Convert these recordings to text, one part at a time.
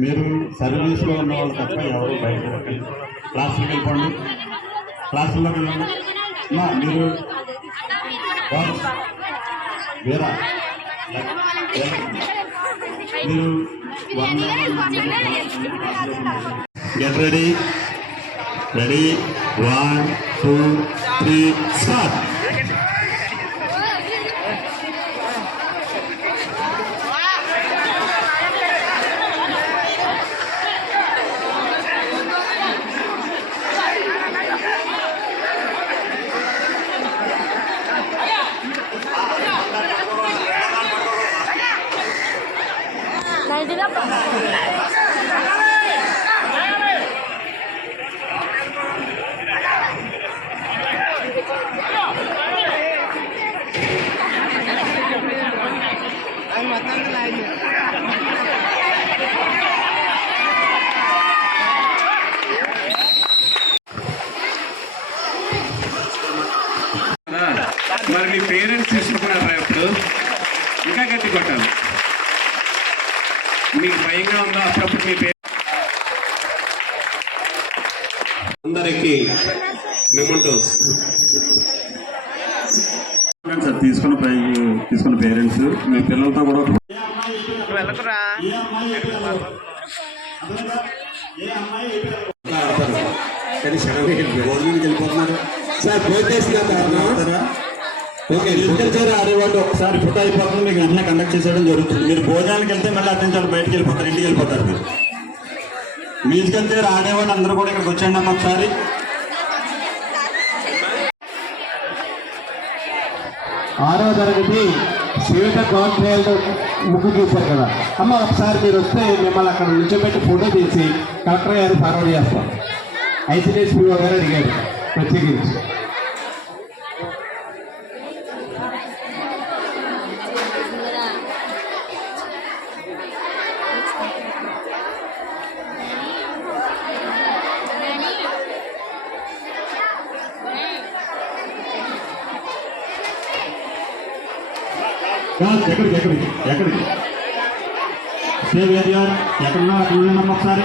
మీరు సర్వీస్లో ఉన్న వాళ్ళు తప్ప ఎవరు బయట క్లాసులకు వెళ్ళిపోండి. క్లాసుల్లోకి వెళ్ళండి. మీరు వేరా? మీరు get ready ready one two three start మరి మీ పేరెంట్స్ తీసుకున్నారా ఇప్పుడు. ఇంకా గట్టి కొట్టాలి. మీకు భయంగా ఉందా? అప్పుడప్పుడు మీ పేరెంట్స్ అందరికి మెమంటోస్. సార్ తీసుకున్న తీసుకున్న పేరెంట్స్ మీ పిల్లలతో కూడా ఒక- వెళ్ళిపోతున్నారు సార్ భోజనం ఓకే లిటరేచర్ ఆడేవాళ్ళు ఒకసారి ఫోటో అయిపోతుంది మీకు వెంటనే కండక్ట్ చేసేయడం జరుగుతుంది మీరు భోజనానికి వెళ్తే మళ్ళీ అతని నుంచి వాళ్ళు వెళ్ళిపోతారు ఇంటికి వెళ్ళిపోతారు మీరు మ్యూజికల్ చైర్ ఆడేవాళ్ళు అందరూ కూడా ఇక్కడికి వచ్చేయండి అమ్మ ఒకసారి ఆరో తరగతి సీత కాన్ఫరెన్స్ ముగ్గు చూశారు కదా. అమ్మ ఒకసారి మీరు వస్తే మిమ్మల్ని అక్కడ నిల్చోబెట్టి ఫోటో తీసి కలెక్టర్ గారు ఫార్వర్డ్ చేస్తాం. ఐసీడీఎస్పీ గారు అడిగారు ప్రత్యేకించి. ఎక్కడికి ఎక్కడికి ఎక్కడికి? సేవ్ ఏరియా ఎక్కడున్నా అక్కడ ఉండండి ఒకసారి.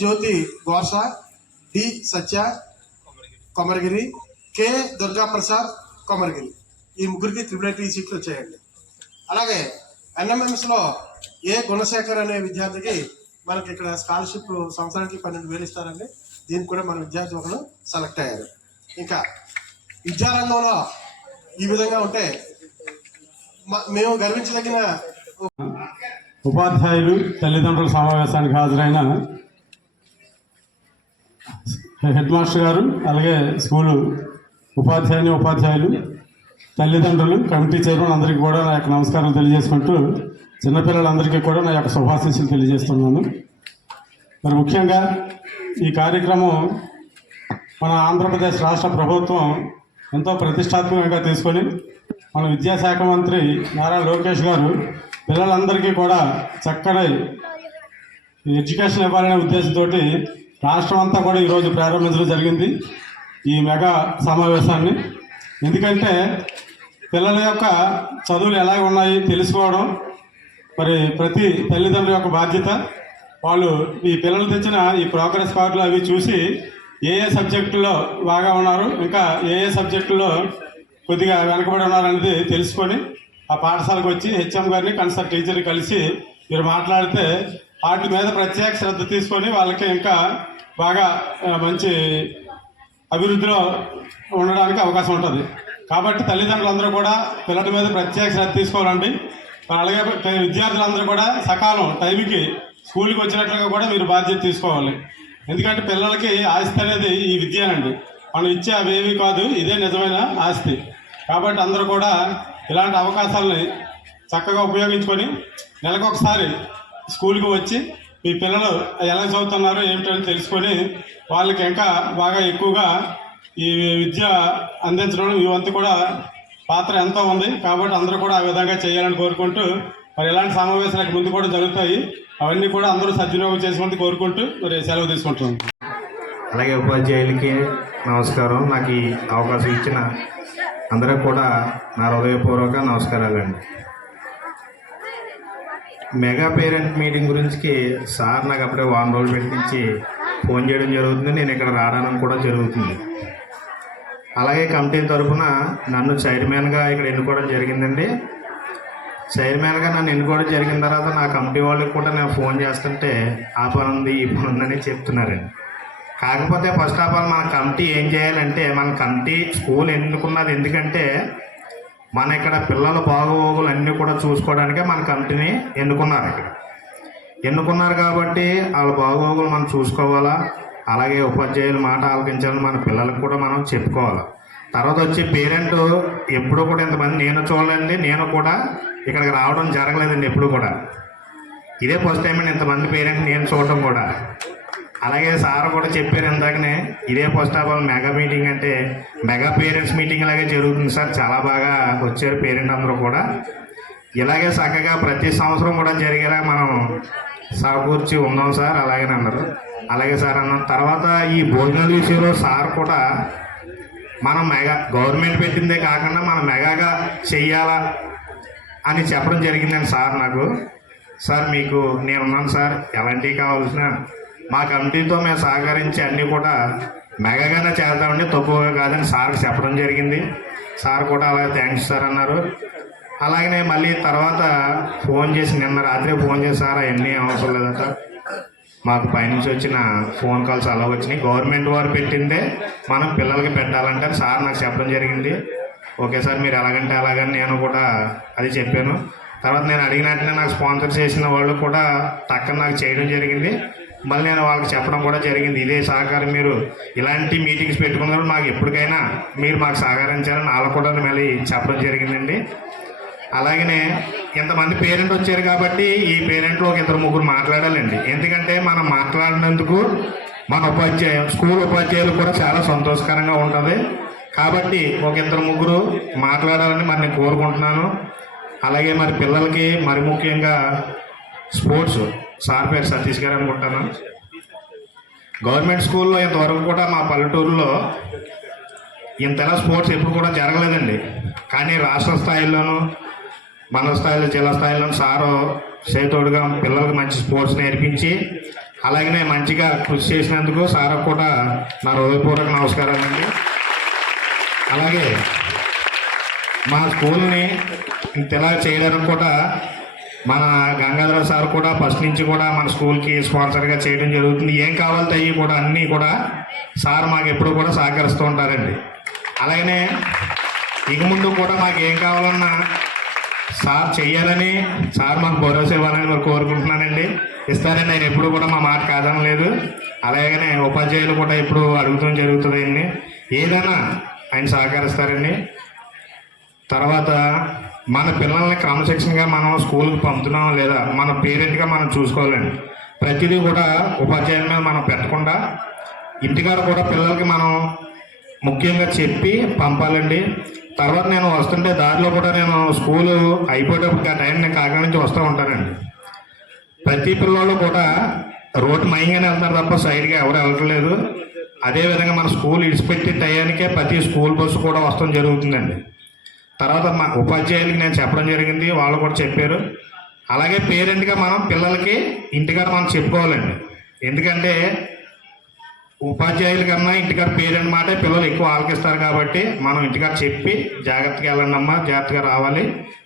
Jyoti Ghosha D Satya Komaragiri K Durgaprasad Komaragiri. ఈ ముగ్గురికి త్రిబుల్ ఐటీ సీట్లు వచ్చాయండి. అలాగే ఎన్ఎంఎంఎస్లో ఏ గుణశేఖర్ అనే విద్యార్థికి మనకి ఇక్కడ స్కాలర్షిప్ సంవత్సరానికి పన్నెండు వేలు ఇస్తారండి. దీనికి కూడా మన విద్యార్థి ఒకరు సెలెక్ట్ అయ్యారు. ఇంకా విద్యారంగంలో ఈ విధంగా ఉంటే మ- మేము గర్వించదగిన ఉపాధ్యాయులు తల్లిదండ్రుల సమావేశానికి హాజరైన హెడ్ మాస్టర్ గారు అలాగే స్కూలు ఉపాధ్యాయుని ఉపాధ్యాయులు తల్లిదండ్రులు కమిటీ చైర్మన్ అందరికీ కూడా నా యొక్క నమస్కారం తెలియజేసుకుంటూ చిన్నపిల్లలందరికీ కూడా నా యొక్క శుభాశీస్సులు తెలియజేస్తున్నాను. మరి ముఖ్యంగా ఈ కార్యక్రమం మన ఆంధ్రప్రదేశ్ రాష్ట్ర ప్రభుత్వం ఎంతో ప్రతిష్టాత్మకంగా తీసుకొని మన విద్యాశాఖ మంత్రి నారా లోకేష్ గారు పిల్లలందరికీ కూడా చక్కని ఎడ్యుకేషన్ ఇవ్వాలనే ఉద్దేశంతో రాష్ట్రం అంతా కూడా ఈరోజు ప్రారంభించడం జరిగింది ఈ మెగా సమావేశాన్ని. ఎందుకంటే పిల్లల యొక్క చదువులు ఎలా ఉన్నాయి తెలుసుకోవడం మరి ప్రతి తల్లిదండ్రుల యొక్క బాధ్యత. వాళ్ళు ఈ పిల్లలు తెచ్చిన ఈ ప్రోగ్రెస్ కార్డులు అవి చూసి ఏ ఏ సబ్జెక్టులో బాగా ఉన్నారు ఇంకా ఏ ఏ సబ్జెక్టులో కొద్దిగా వెనకబడి ఉన్నారనేది తెలుసుకొని ఆ పాఠశాలకు వచ్చి హెచ్ఎం గారిని కన్సల్ట్ టీచర్ని కలిసి మీరు మాట్లాడితే వాటి మీద ప్రత్యేక శ్రద్ధ తీసుకొని వాళ్ళకి ఇంకా బాగా మంచి అభివృద్ధిలో ఉండడానికి అవకాశం ఉంటుంది. కాబట్టి తల్లిదండ్రులందరూ కూడా పిల్లల మీద ప్రత్యేక శ్రద్ధ తీసుకోవాలండి. అలాగే విద్యార్థులందరూ కూడా సకాలం టైంకి స్కూల్కి వచ్చినట్లుగా కూడా మీరు బాధ్యత తీసుకోవాలి. ఎందుకంటే పిల్లలకి ఆస్తి అనేది ఈ విద్యనండి. మనం ఇచ్చే అవేవి కాదు ఇదే నిజమైన ఆస్తి. కాబట్టి అందరూ కూడా ఇలాంటి అవకాశాలని చక్కగా ఉపయోగించుకొని నెలకొకసారి స్కూల్కి వచ్చి మీ పిల్లలు ఎలా చదువుతున్నారో ఏమిటని తెలుసుకొని వాళ్ళకి ఇంకా బాగా ఎక్కువగా ఈ విద్య అందించడం ఈ వంతు కూడా పాత్ర ఎంతో ఉంది. కాబట్టి అందరూ కూడా ఆ విధంగా చేయాలని కోరుకుంటూ మరి ఇలాంటి సమావేశాలకు ముందు కూడా జరుగుతాయి. అవన్నీ కూడా అందరూ సద్వినియోగం చేసుకుంటూ కోరుకుంటూ మరి సెలవు తీసుకుంటున్నాం. అలాగే ఉపాధ్యాయులకి నమస్కారం. నాకు ఈ అవకాశం ఇచ్చిన అందరూ కూడా నా హృదయపూర్వక నమస్కారాలండి. మెగా పేరెంట్ మీటింగ్ గురించి సార్ నాకు అప్పుడే వారం రోజులు పెట్టించి ఫోన్ చేయడం జరుగుతుంది. నేను ఇక్కడ రావడానికి కూడా జరుగుతుంది. అలాగే కమిటీ తరఫున నన్ను చైర్మన్గా ఇక్కడ ఎన్నుకోవడం జరిగిందండి. చైర్మన్గా నన్ను ఎన్నుకోవడం జరిగిన తర్వాత నా కమిటీ వాళ్ళకి కూడా నేను ఫోన్ చేస్తుంటే ఆ పని ఉంది ఈ పని ఉందని చెప్తున్నారండి. కాకపోతే ఫస్ట్ ఆఫ్ ఆల్ మన కమిటీ ఏం చేయాలంటే మన కమిటీ స్కూల్ ఎన్నుకున్నది ఎందుకంటే మన ఇక్కడ పిల్లల బాగోగులు అన్నీ కూడా చూసుకోవడానికే మన కంపెనీ ఎన్నుకున్నారు ఇక్కడ. ఎన్నుకున్నారు కాబట్టి వాళ్ళ బాగోగులు మనం చూసుకోవాలా? అలాగే ఉపాధ్యాయుల మాట ఆలకించాలని మన పిల్లలకు కూడా మనం చెప్పుకోవాలి. తర్వాత వచ్చి పేరెంట్ ఎప్పుడు కూడా ఇంతమంది నేను చూడలేండి నేను కూడా ఇక్కడికి రావడం జరగలేదండి ఎప్పుడు కూడా. ఇదే ఫస్ట్ టైం అండి ఇంతమంది పేరెంట్ నేను చూడటం కూడా. అలాగే సార్ కూడా చెప్పారు ఇందాకనే ఇదే first of all mega meeting అంటే మెగా పేరెంట్స్ మీటింగ్ లాగే జరుగుతుంది సార్. చాలా బాగా వచ్చారు పేరెంట్ అందరూ కూడా. ఇలాగే చక్కగా ప్రతి సంవత్సరం కూడా జరిగేలా మనం సమకూర్చి ఉన్నాం సార్ అలాగే అన్నారు. అలాగే సార్ అన్నాం. తర్వాత ఈ భోజనాల విషయంలో సార్ కూడా మనం మెగా గవర్నమెంట్ పెట్టిందే కాకుండా మనం మెగాగా చెయ్యాలా అని చెప్పడం జరిగిందండి సార్ నాకు. సార్ మీకు నేను ఉన్నాను సార్. ఎలాంటివి కావాల్సిన మా కమిటీతో మేము సహకరించి అన్నీ కూడా మెగగానే చేద్దామండి. తక్కువగా కాదని సార్కి చెప్పడం జరిగింది. సార్ కూడా అలాగే థ్యాంక్స్ సార్ అన్నారు. అలాగనే మళ్ళీ తర్వాత ఫోన్ చేసి నిన్న రాత్రి ఫోన్ చేసి సార్ అవన్నీ అవసరం లేదట మాకు పైనుంచి వచ్చిన ఫోన్ కాల్స్ అలా వచ్చినాయి. గవర్నమెంట్ వారు పెట్టిందే మనం పిల్లలకి పెట్టాలంటే సార్ నాకు చెప్పడం జరిగింది. ఓకే సార్ మీరు ఎలాగంటే అలాగని నేను కూడా అది చెప్పాను. తర్వాత నేను అడిగినట్టునే నాకు స్పాన్సర్ చేసిన వాళ్ళు కూడా టక్కన నాకు చేయడం జరిగింది. మళ్ళీ నేను వాళ్ళకి చెప్పడం కూడా జరిగింది. ఇదే సహకారం మీరు ఇలాంటి మీటింగ్స్ పెట్టుకున్నారు మాకు ఎప్పటికైనా మీరు మాకు సహకరించాలని వాళ్ళకు కూడా మళ్ళీ చెప్పడం జరిగిందండి. అలాగనే ఇంతమంది పేరెంట్ వచ్చారు కాబట్టి ఈ పేరెంట్లు ఒక ఇద్దరు ముగ్గురు మాట్లాడాలండి. ఎందుకంటే మనం మాట్లాడినందుకు మన ఉపాధ్యాయం స్కూల్ ఉపాధ్యాయులు కూడా చాలా సంతోషకరంగా ఉంటుంది. కాబట్టి ఒక ఇద్దరు ముగ్గురు మాట్లాడాలని మరి నేను కోరుకుంటున్నాను. అలాగే మరి పిల్లలకి మరి ముఖ్యంగా స్పోర్ట్స్ సార్ పేరు సతీష్ గారు అనుకుంటాను. గవర్నమెంట్ స్కూల్లో ఇంతవరకు కూడా మా పల్లెటూరులో ఇంతలా స్పోర్ట్స్ ఎప్పుడు కూడా జరగలేదండి. కానీ రాష్ట్ర స్థాయిలోనూ మన స్థాయిలో జిల్లా స్థాయిలోనూ సారు చేతోడుగా పిల్లలకు మంచి స్పోర్ట్స్ నేర్పించి అలాగనే మంచిగా కృషి చేసినందుకు సార్ కూడా నా హృదయపూర్వక నమస్కారాలండి అలాగే మా స్కూల్ని ఇంతలా చేయడానికి కూడా మన గంగాధర సార్ కూడా ఫస్ట్ నుంచి కూడా మన స్కూల్కి స్పాన్సర్గా చేయడం జరుగుతుంది. ఏం కావాలంటే అవి కూడా అన్నీ కూడా సార్ మాకు ఎప్పుడు కూడా సహకరిస్తూ ఉంటారండి. అలాగనే ఇక ముందు కూడా మాకు ఏం కావాలన్నా సార్ చెయ్యాలని సార్ మాకు భరోసా ఇవ్వాలని మరి కోరుకుంటున్నానండి. ఇస్తారని ఆయన ఎప్పుడు కూడా మా మాట కాదనలేదు. అలాగనే ఉపాధ్యాయులు కూడా ఎప్పుడు అడుగుతూ జరుగుతుందండి. ఏదైనా ఆయన సహకరిస్తారండి. తర్వాత మన పిల్లల్ని క్రమశిక్షణగా మనం స్కూల్కి పంపుతున్నాం లేదా? మన పేరెంట్గా మనం చూసుకోవాలండి. ప్రతిదీ కూడా ఉపాధ్యాయుల మీద మనం పెట్టకుండా ఇంటికాడ కూడా పిల్లలకి మనం ముఖ్యంగా చెప్పి పంపాలండి. తర్వాత నేను వస్తుంటే దారిలో కూడా నేను స్కూలు అయిపోయేటప్పుడు ఆ టైం నేను కాకినాడ నుంచి వస్తూ ఉంటానండి. ప్రతి పిల్లలు కూడా రోడ్డు మయంగానే వెళ్తారు తప్ప సైడ్గా ఎవరు వెళ్ళట్లేదు. అదేవిధంగా మన స్కూల్ ఇడిచిపెట్టే టయానికే ప్రతి స్కూల్ బస్సు కూడా వస్తాం జరుగుతుందండి. తర్వాత మా ఉపాధ్యాయులకి నేను చెప్పడం జరిగింది వాళ్ళు కూడా చెప్పారు. అలాగే పేరెంట్గా మనం పిల్లలకి ఇంటికాడ మనం చెప్పుకోవాలండి. ఎందుకంటే ఉపాధ్యాయుల కన్నా ఇంటికాడ పేరెంట్ మాటే పిల్లలు ఎక్కువ ఆలకిస్తారు కాబట్టి మనం ఇంటికాడ చెప్పి జాగ్రత్తగా వెళ్ళండి అమ్మా జాగ్రత్తగా రావాలి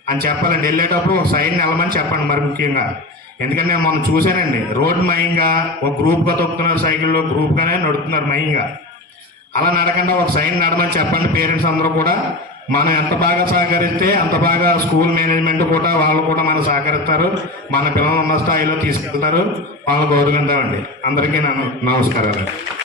అని చెప్పాలండి. వెళ్ళేటప్పుడు ఒక సైన్ వెళ్ళమని చెప్పండి మరి ముఖ్యంగా. ఎందుకంటే నేను మనం చూశానండి రోడ్ మయంగా ఒక గ్రూప్గా తొక్కుతున్నారు సైకిల్లో గ్రూప్గానే నడుపుతున్నారు మయంగా. అలా నడకుండా ఒక సైన్ నడమని చెప్పండి పేరెంట్స్ అందరూ కూడా. మనం ఎంత బాగా సహకరిస్తే అంత బాగా స్కూల్ మేనేజ్మెంట్ కూడా వాళ్ళు కూడా మనం సహకరిస్తారు. మన పిల్లలు ఉన్న స్థాయిలో తీసుకెళ్తారు. వాళ్ళు గౌరవిందామండి అందరికీ నన్ను నమస్కారాలు.